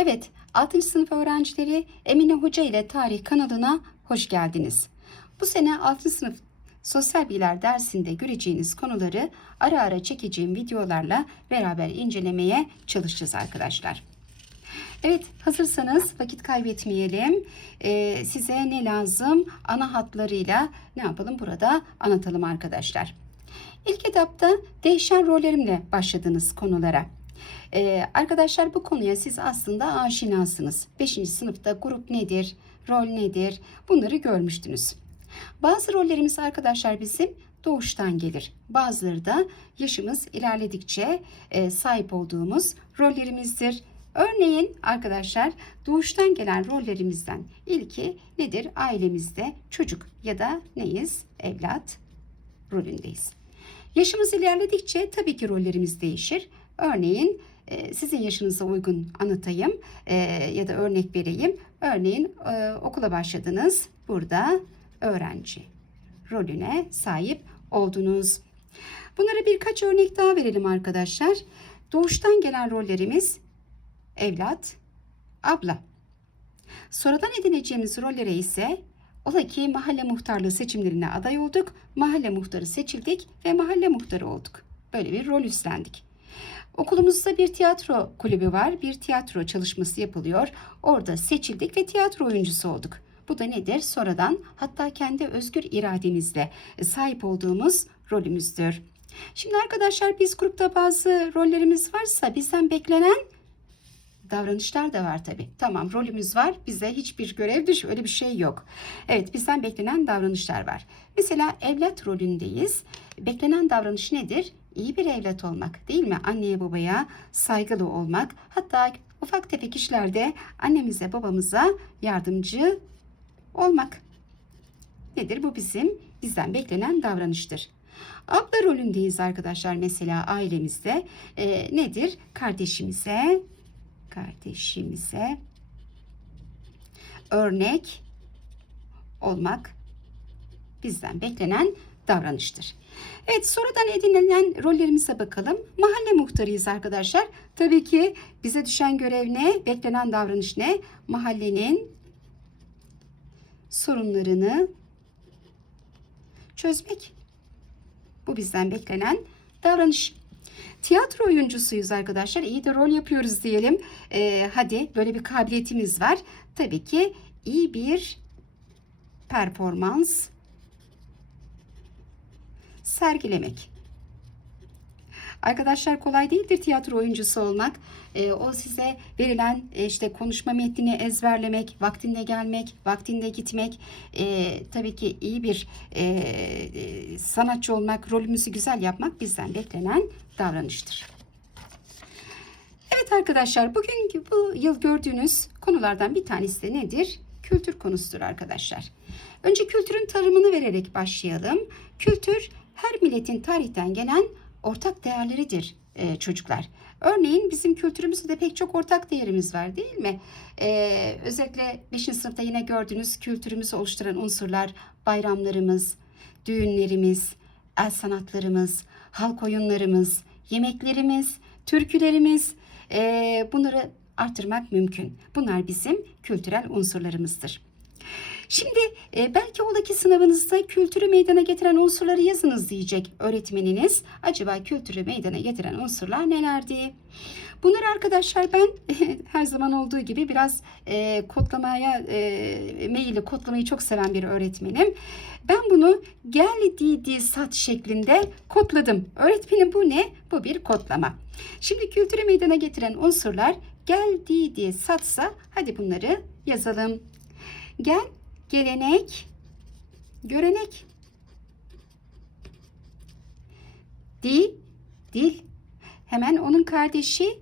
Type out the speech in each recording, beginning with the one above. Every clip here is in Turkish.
Evet, 6. sınıf öğrencileri Emine Hoca ile Tarih kanalına hoş geldiniz. Bu sene 6. sınıf sosyal bilgiler dersinde göreceğiniz konuları ara ara çekeceğim videolarla beraber incelemeye çalışacağız arkadaşlar. Evet, hazırsanız vakit kaybetmeyelim. Ee, size ne lazım? Ana hatlarıyla ne yapalım burada anlatalım arkadaşlar. İlk etapta değişen rollerimle başladığınız konulara. Ee, arkadaşlar bu konuya siz aslında aşinasınız. 5. sınıfta grup nedir, rol nedir bunları görmüştünüz. Bazı rollerimiz arkadaşlar bizim doğuştan gelir. Bazıları da yaşımız ilerledikçe e, sahip olduğumuz rollerimizdir. Örneğin arkadaşlar doğuştan gelen rollerimizden ilki nedir? Ailemizde çocuk ya da neyiz? Evlat rolündeyiz. Yaşımız ilerledikçe tabii ki rollerimiz değişir. Örneğin e, sizin yaşınıza uygun anlatayım e, ya da örnek vereyim. Örneğin e, okula başladınız. Burada öğrenci rolüne sahip oldunuz. Bunlara birkaç örnek daha verelim arkadaşlar. Doğuştan gelen rollerimiz evlat, abla. Sonradan edineceğimiz rollere ise ola ki mahalle muhtarlığı seçimlerine aday olduk, mahalle muhtarı seçildik ve mahalle muhtarı olduk. Böyle bir rol üstlendik. Okulumuzda bir tiyatro kulübü var. Bir tiyatro çalışması yapılıyor. Orada seçildik ve tiyatro oyuncusu olduk. Bu da nedir? Sonradan hatta kendi özgür irademizle sahip olduğumuz rolümüzdür. Şimdi arkadaşlar biz grupta bazı rollerimiz varsa bizden beklenen davranışlar da var tabi. Tamam rolümüz var. Bize hiçbir görev düş öyle bir şey yok. Evet bizden beklenen davranışlar var. Mesela evlat rolündeyiz. Beklenen davranış nedir? İyi bir evlat olmak değil mi? Anneye babaya saygılı olmak. Hatta ufak tefek işlerde annemize babamıza yardımcı olmak. Nedir? Bu bizim bizden beklenen davranıştır. Abla rolündeyiz arkadaşlar mesela ailemizde. Ee, nedir? Kardeşimize kardeşimize örnek olmak bizden beklenen davranıştır. Evet sonradan edinilen rollerimize bakalım. Mahalle muhtarıyız arkadaşlar. Tabii ki bize düşen görev ne? Beklenen davranış ne? Mahallenin sorunlarını çözmek. Bu bizden beklenen davranış. Tiyatro oyuncusuyuz arkadaşlar. İyi de rol yapıyoruz diyelim. Ee, hadi böyle bir kabiliyetimiz var. Tabii ki iyi bir performans sergilemek. Arkadaşlar kolay değildir tiyatro oyuncusu olmak. E, o size verilen e, işte konuşma metnini ezberlemek, vaktinde gelmek, vaktinde gitmek. E, tabii ki iyi bir e, e, sanatçı olmak, rolümüzü güzel yapmak bizden beklenen davranıştır. Evet arkadaşlar bugünkü bu yıl gördüğünüz konulardan bir tanesi de nedir? Kültür konusudur arkadaşlar. Önce kültürün tanımını vererek başlayalım. Kültür her milletin tarihten gelen ortak değerleridir e, çocuklar. Örneğin bizim kültürümüzde de pek çok ortak değerimiz var değil mi? Ee, özellikle 5. sınıfta yine gördüğünüz kültürümüzü oluşturan unsurlar bayramlarımız, düğünlerimiz, el sanatlarımız, halk oyunlarımız, yemeklerimiz, türkülerimiz e, bunları artırmak mümkün. Bunlar bizim kültürel unsurlarımızdır. Şimdi e, belki oradaki sınavınızda kültürü meydana getiren unsurları yazınız diyecek öğretmeniniz. Acaba kültürü meydana getiren unsurlar nelerdi? Bunları arkadaşlar ben her zaman olduğu gibi biraz e, kodlamaya e, meyilli kodlamayı çok seven bir öğretmenim. Ben bunu gel didi sat şeklinde kodladım. Öğretmenim bu ne? Bu bir kodlama. Şimdi kültürü meydana getiren unsurlar gel didi satsa hadi bunları yazalım. Gel gelenek, görenek. Di, dil. Hemen onun kardeşi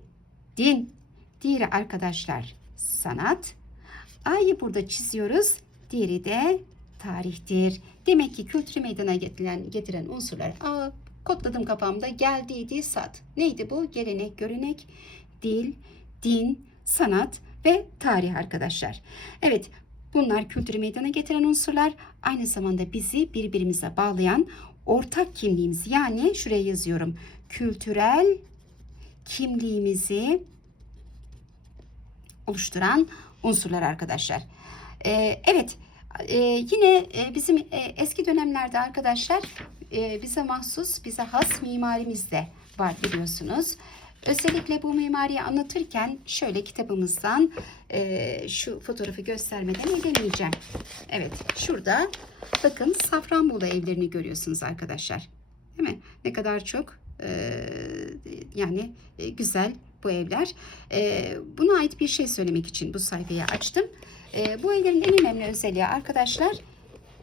din. Diğeri arkadaşlar sanat. A'yı burada çiziyoruz. Diğeri de tarihtir. Demek ki kültürü meydana getiren, getiren unsurlar. A, kodladım kafamda. Geldiydi sat. Neydi bu? Gelenek, görenek, dil, din, sanat ve tarih arkadaşlar. Evet Bunlar kültürü meydana getiren unsurlar aynı zamanda bizi birbirimize bağlayan ortak kimliğimiz yani şuraya yazıyorum. Kültürel kimliğimizi oluşturan unsurlar arkadaşlar. Ee, evet e, yine e, bizim e, eski dönemlerde arkadaşlar e, bize mahsus, bize has mimarimiz de var biliyorsunuz. Özellikle bu mimariyi anlatırken şöyle kitabımızdan e, şu fotoğrafı göstermeden edemeyeceğim. Evet şurada bakın Safranbolu evlerini görüyorsunuz arkadaşlar. Değil mi? Ne kadar çok e, yani e, güzel bu evler. E, buna ait bir şey söylemek için bu sayfayı açtım. E, bu evlerin en önemli özelliği arkadaşlar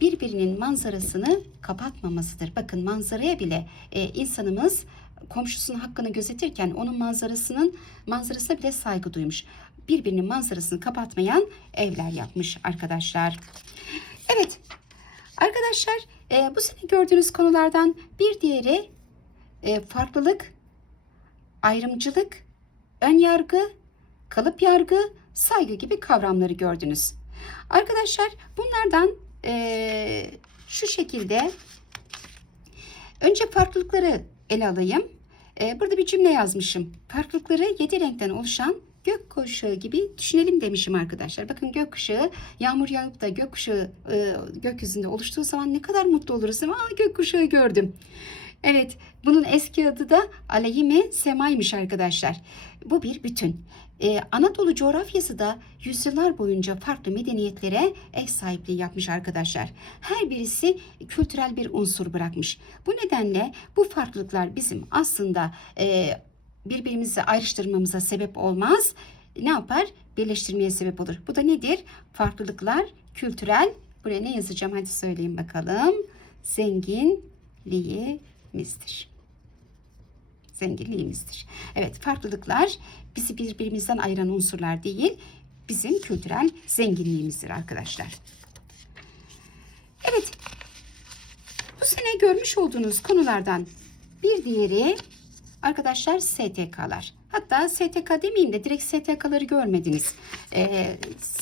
birbirinin manzarasını kapatmamasıdır. Bakın manzaraya bile e, insanımız komşusunun hakkını gözetirken onun manzarasının manzarasına bile saygı duymuş. Birbirinin manzarasını kapatmayan evler yapmış arkadaşlar. Evet arkadaşlar e, bu sene gördüğünüz konulardan bir diğeri e, farklılık, ayrımcılık, ön yargı, kalıp yargı, saygı gibi kavramları gördünüz. Arkadaşlar bunlardan e, şu şekilde önce farklılıkları ele alayım. E, burada bir cümle yazmışım. Farklılıkları yedi renkten oluşan gökkuşağı gibi düşünelim demişim arkadaşlar. Bakın gökkuşağı yağmur yağıp da gökkuşağı e, gökyüzünde oluştuğu zaman ne kadar mutlu oluruz. Aa gökkuşağı gördüm. Evet, bunun eski adı da Aleyhime Sema'ymış arkadaşlar. Bu bir bütün. Ee, Anadolu coğrafyası da yüzyıllar boyunca farklı medeniyetlere ev sahipliği yapmış arkadaşlar. Her birisi kültürel bir unsur bırakmış. Bu nedenle bu farklılıklar bizim aslında e, birbirimizi ayrıştırmamıza sebep olmaz. Ne yapar? Birleştirmeye sebep olur. Bu da nedir? Farklılıklar kültürel. Buraya ne yazacağım? Hadi söyleyin bakalım. Zenginliğimizdir zenginliğimizdir. Evet farklılıklar bizi birbirimizden ayıran unsurlar değil, bizim kültürel zenginliğimizdir arkadaşlar. Evet, bu sene görmüş olduğunuz konulardan bir diğeri arkadaşlar STK'lar. Hatta STK demeyeyim de direkt STK'ları görmediniz. Ee,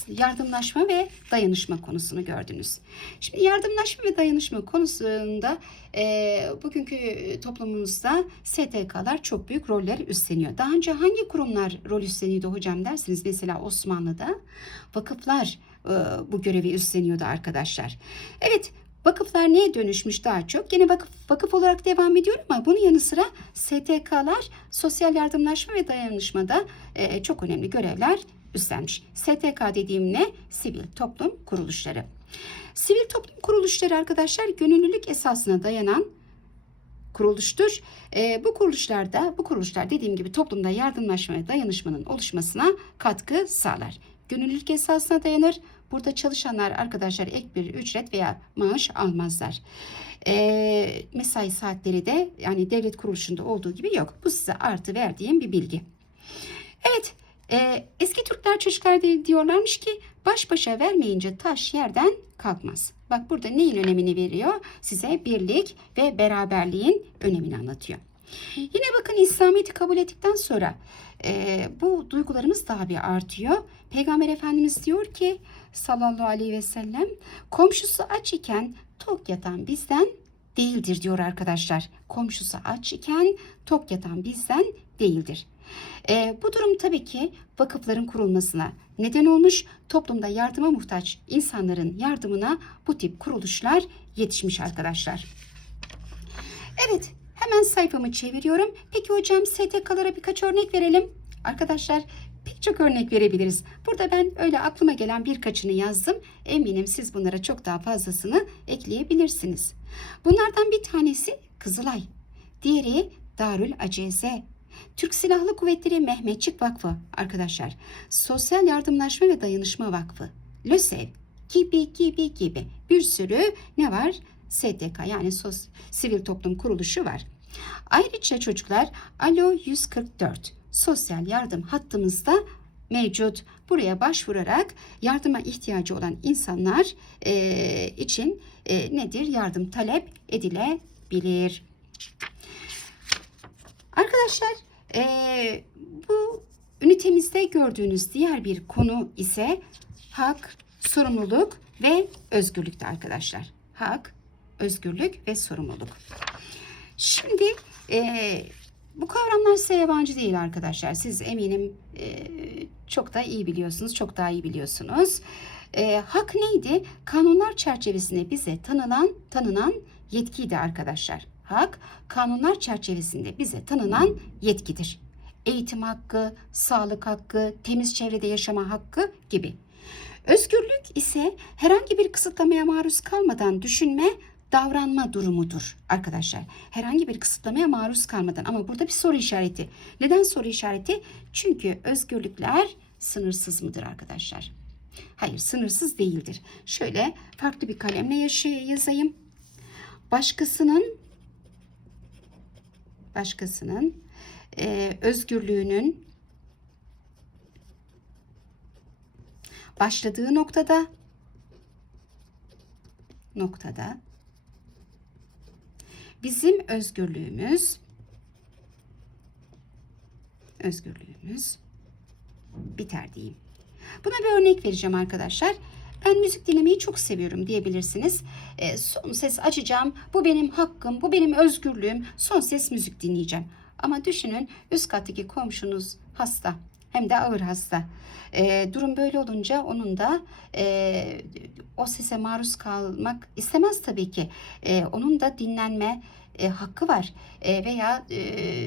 yardımlaşma ve dayanışma konusunu gördünüz. Şimdi yardımlaşma ve dayanışma konusunda e, bugünkü toplumumuzda STK'lar çok büyük roller üstleniyor. Daha önce hangi kurumlar rol üstleniyordu hocam dersiniz. Mesela Osmanlı'da vakıflar e, bu görevi üstleniyordu arkadaşlar. Evet Vakıflar neye dönüşmüş daha çok? Yine vakıf, vakıf olarak devam ediyor ama bunun yanı sıra STK'lar sosyal yardımlaşma ve dayanışmada e, çok önemli görevler üstlenmiş. STK dediğim ne? Sivil toplum kuruluşları. Sivil toplum kuruluşları arkadaşlar gönüllülük esasına dayanan kuruluştur. E, bu kuruluşlarda, bu kuruluşlar dediğim gibi toplumda yardımlaşma ve dayanışmanın oluşmasına katkı sağlar. Gönüllülük esasına dayanır. Burada çalışanlar arkadaşlar ek bir ücret veya maaş almazlar. E, mesai saatleri de yani devlet kuruluşunda olduğu gibi yok. Bu size artı verdiğim bir bilgi. Evet e, eski Türkler çocuklar diyorlarmış ki baş başa vermeyince taş yerden kalkmaz. Bak burada neyin önemini veriyor? Size birlik ve beraberliğin önemini anlatıyor. Yine bakın İslamiyet'i kabul ettikten sonra e, bu duygularımız daha bir artıyor. Peygamber Efendimiz diyor ki sallallahu aleyhi ve sellem komşusu aç iken tok yatan bizden değildir diyor arkadaşlar. Komşusu aç iken tok yatan bizden değildir. E, bu durum tabii ki vakıfların kurulmasına neden olmuş. Toplumda yardıma muhtaç insanların yardımına bu tip kuruluşlar yetişmiş arkadaşlar. Evet hemen sayfamı çeviriyorum. Peki hocam STK'lara birkaç örnek verelim. Arkadaşlar pek çok örnek verebiliriz. Burada ben öyle aklıma gelen birkaçını yazdım. Eminim siz bunlara çok daha fazlasını ekleyebilirsiniz. Bunlardan bir tanesi Kızılay. Diğeri Darül Aceze. Türk Silahlı Kuvvetleri Mehmetçik Vakfı arkadaşlar. Sosyal Yardımlaşma ve Dayanışma Vakfı. LÖSEV gibi gibi gibi bir sürü ne var? STK yani sos, sivil toplum kuruluşu var. Ayrıca çocuklar Alo 144 sosyal yardım hattımızda mevcut. Buraya başvurarak yardıma ihtiyacı olan insanlar e, için e, nedir? Yardım talep edilebilir. Arkadaşlar e, bu ünitemizde gördüğünüz diğer bir konu ise hak, sorumluluk ve özgürlükte arkadaşlar. Hak, özgürlük ve sorumluluk. Şimdi e, Bu kavramlar size yabancı değil arkadaşlar. Siz eminim e, çok da iyi biliyorsunuz, çok daha iyi biliyorsunuz. E, hak neydi? Kanunlar çerçevesinde bize tanınan tanınan yetkiydi arkadaşlar. Hak kanunlar çerçevesinde bize tanınan yetkidir. Eğitim hakkı, sağlık hakkı, temiz çevrede yaşama hakkı gibi. Özgürlük ise herhangi bir kısıtlamaya maruz kalmadan düşünme, davranma durumudur arkadaşlar. Herhangi bir kısıtlamaya maruz kalmadan ama burada bir soru işareti. Neden soru işareti? Çünkü özgürlükler sınırsız mıdır arkadaşlar? Hayır, sınırsız değildir. Şöyle farklı bir kalemle yazayım. Başkasının başkasının e, özgürlüğünün başladığı noktada noktada bizim özgürlüğümüz özgürlüğümüz biter diyeyim. Buna bir örnek vereceğim arkadaşlar. Ben müzik dinlemeyi çok seviyorum diyebilirsiniz. E, son ses açacağım. Bu benim hakkım, bu benim özgürlüğüm. Son ses müzik dinleyeceğim. Ama düşünün üst kattaki komşunuz hasta hem de ağır hasta. E, durum böyle olunca onun da e, o sese maruz kalmak istemez tabii ki. E, onun da dinlenme e, hakkı var e, veya e,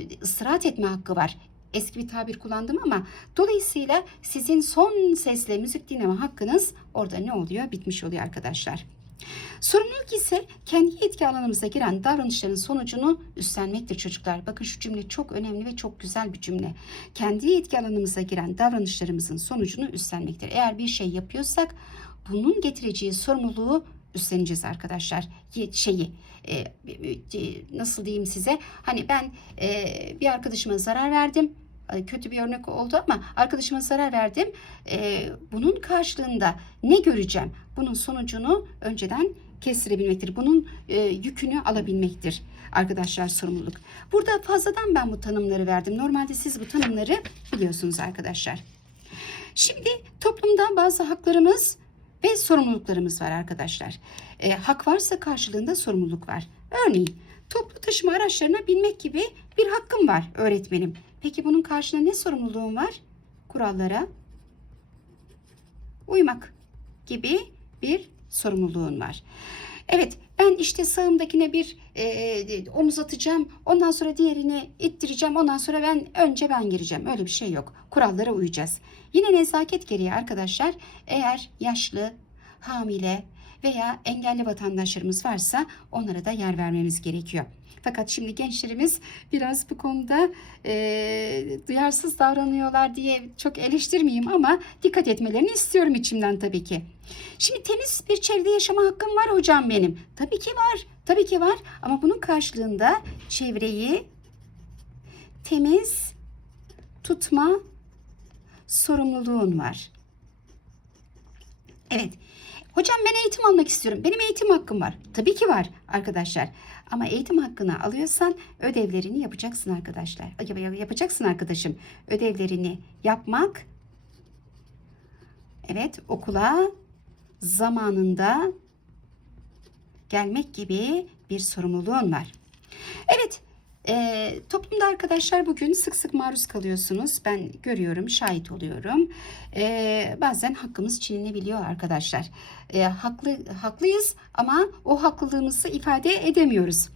istirahat etme hakkı var. Eski bir tabir kullandım ama dolayısıyla sizin son sesle müzik dinleme hakkınız orada ne oluyor? Bitmiş oluyor arkadaşlar. Sorumluluk ise kendi yetki alanımıza giren davranışların sonucunu üstlenmektir çocuklar. Bakın şu cümle çok önemli ve çok güzel bir cümle. Kendi yetki alanımıza giren davranışlarımızın sonucunu üstlenmektir. Eğer bir şey yapıyorsak bunun getireceği sorumluluğu üstleneceğiz arkadaşlar. Şeyi e, e, nasıl diyeyim size? Hani ben e, bir arkadaşıma zarar verdim. Kötü bir örnek oldu ama arkadaşıma zarar verdim. E, bunun karşılığında ne göreceğim? Bunun sonucunu önceden kestirebilmektir. Bunun e, yükünü alabilmektir arkadaşlar sorumluluk. Burada fazladan ben bu tanımları verdim. Normalde siz bu tanımları biliyorsunuz arkadaşlar. Şimdi toplumda bazı haklarımız ve sorumluluklarımız var arkadaşlar. E, hak varsa karşılığında sorumluluk var. Örneğin toplu taşıma araçlarına binmek gibi bir hakkım var öğretmenim. Peki bunun karşılığında ne sorumluluğum var? Kurallara uymak gibi bir sorumluluğun var. Evet ben işte sağımdakine bir e, omuz atacağım ondan sonra diğerini ittireceğim ondan sonra ben önce ben gireceğim öyle bir şey yok kurallara uyacağız. Yine nezaket gereği arkadaşlar eğer yaşlı, hamile veya engelli vatandaşlarımız varsa onlara da yer vermemiz gerekiyor. Fakat şimdi gençlerimiz biraz bu konuda e, duyarsız davranıyorlar diye çok eleştirmeyeyim ama dikkat etmelerini istiyorum içimden tabii ki. Şimdi temiz bir çevrede yaşama hakkım var hocam benim. Tabii ki var. Tabii ki var. Ama bunun karşılığında çevreyi temiz tutma sorumluluğun var. Evet. Hocam ben eğitim almak istiyorum. Benim eğitim hakkım var. Tabii ki var arkadaşlar. Ama eğitim hakkını alıyorsan ödevlerini yapacaksın arkadaşlar. Yap- yap- Yapacaksın arkadaşım. Ödevlerini yapmak. Evet okula zamanında gelmek gibi bir sorumluluğun var. Evet e, toplumda arkadaşlar bugün sık sık maruz kalıyorsunuz. Ben görüyorum, şahit oluyorum. E, bazen hakkımız çiğnenebiliyor arkadaşlar. E, haklı haklıyız ama o haklılığımızı ifade edemiyoruz.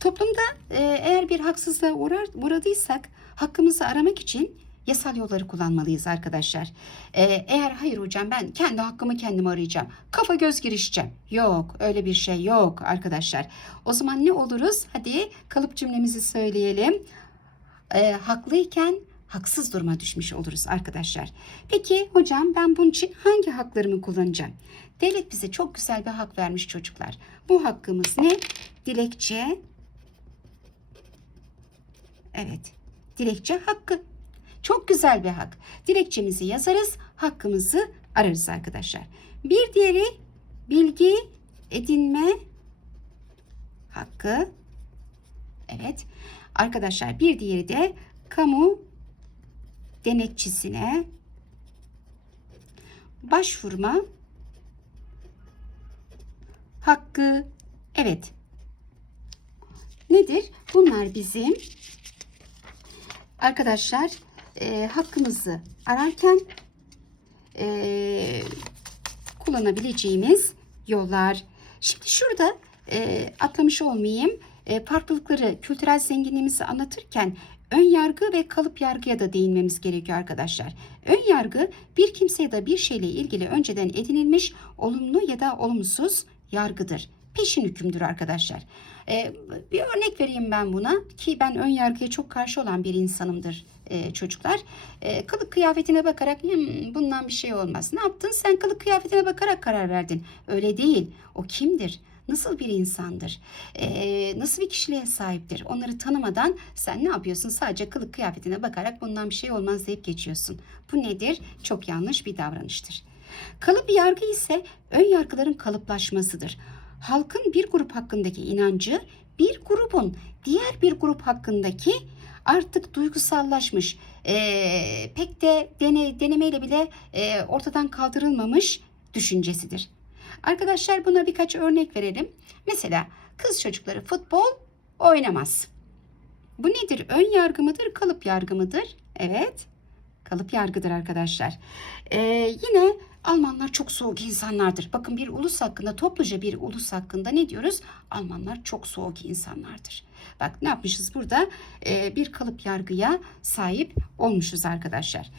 Toplumda e, eğer bir haksızlığa uğrar, uğradıysak hakkımızı aramak için yasal yolları kullanmalıyız arkadaşlar. E, eğer hayır hocam ben kendi hakkımı kendim arayacağım. Kafa göz girişeceğim. Yok öyle bir şey yok arkadaşlar. O zaman ne oluruz? Hadi kalıp cümlemizi söyleyelim. E, haklıyken haksız duruma düşmüş oluruz arkadaşlar. Peki hocam ben bunun için hangi haklarımı kullanacağım? Devlet bize çok güzel bir hak vermiş çocuklar. Bu hakkımız ne? Dilekçe. Evet. Dilekçe hakkı. Çok güzel bir hak. Dilekçemizi yazarız, hakkımızı ararız arkadaşlar. Bir diğeri bilgi edinme hakkı. Evet. Arkadaşlar bir diğeri de kamu denetçisine başvurma hakkı. Evet. Nedir? Bunlar bizim arkadaşlar e, hakkımızı ararken e, kullanabileceğimiz yollar. Şimdi şurada e, atlamış olmayayım. E, farklılıkları, kültürel zenginliğimizi anlatırken ön yargı ve kalıp yargıya da değinmemiz gerekiyor arkadaşlar. Ön yargı bir kimse ya da bir şeyle ilgili önceden edinilmiş olumlu ya da olumsuz yargıdır. Peşin hükümdür arkadaşlar. E, bir örnek vereyim ben buna ki ben ön yargıya çok karşı olan bir insanımdır e, çocuklar. E, kılık kıyafetine bakarak "Hmm, bundan bir şey olmaz. Ne yaptın? Sen kılık kıyafetine bakarak karar verdin. Öyle değil. O kimdir? Nasıl bir insandır? E, nasıl bir kişiliğe sahiptir? Onları tanımadan sen ne yapıyorsun? Sadece kılık kıyafetine bakarak bundan bir şey olmaz deyip geçiyorsun. Bu nedir? Çok yanlış bir davranıştır. Kalıp yargı ise ön yargıların kalıplaşmasıdır. Halkın bir grup hakkındaki inancı bir grubun diğer bir grup hakkındaki artık duygusallaşmış, eee, pek de dene, denemeyle bile eee, ortadan kaldırılmamış düşüncesidir. Arkadaşlar buna birkaç örnek verelim. Mesela kız çocukları futbol oynamaz. Bu nedir? Ön yargı mıdır, kalıp yargı mıdır? Evet, kalıp yargıdır arkadaşlar. Ee, yine Almanlar çok soğuk insanlardır. Bakın bir ulus hakkında, topluca bir ulus hakkında ne diyoruz? Almanlar çok soğuk insanlardır. Bak ne yapmışız burada? Ee, bir kalıp yargıya sahip olmuşuz arkadaşlar.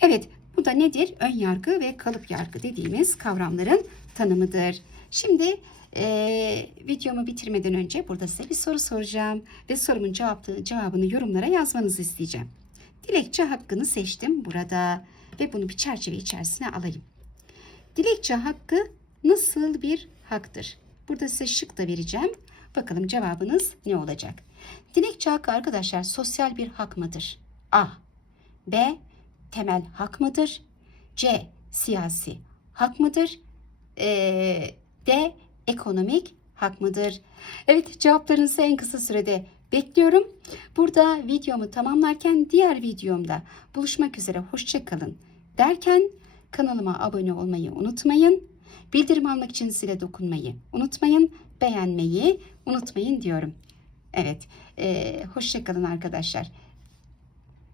Evet, bu da nedir? Ön yargı ve kalıp yargı dediğimiz kavramların tanımıdır. Şimdi eee, videomu bitirmeden önce burada size bir soru soracağım ve sorumun cevaplı, cevabını yorumlara yazmanızı isteyeceğim. Dilekçe hakkını seçtim burada ve bunu bir çerçeve içerisine alayım. Dilekçe hakkı nasıl bir haktır? Burada size şık da vereceğim. Bakalım cevabınız ne olacak? Dilekçe hakkı arkadaşlar sosyal bir hak mıdır? A. B. Temel hak mıdır? C. Siyasi hak mıdır? Ee, D. Ekonomik hak mıdır? Evet cevaplarınızı en kısa sürede bekliyorum. Burada videomu tamamlarken diğer videomda buluşmak üzere hoşçakalın derken kanalıma abone olmayı unutmayın. Bildirim almak için zile dokunmayı unutmayın. Beğenmeyi unutmayın diyorum. Evet, e, hoşçakalın arkadaşlar.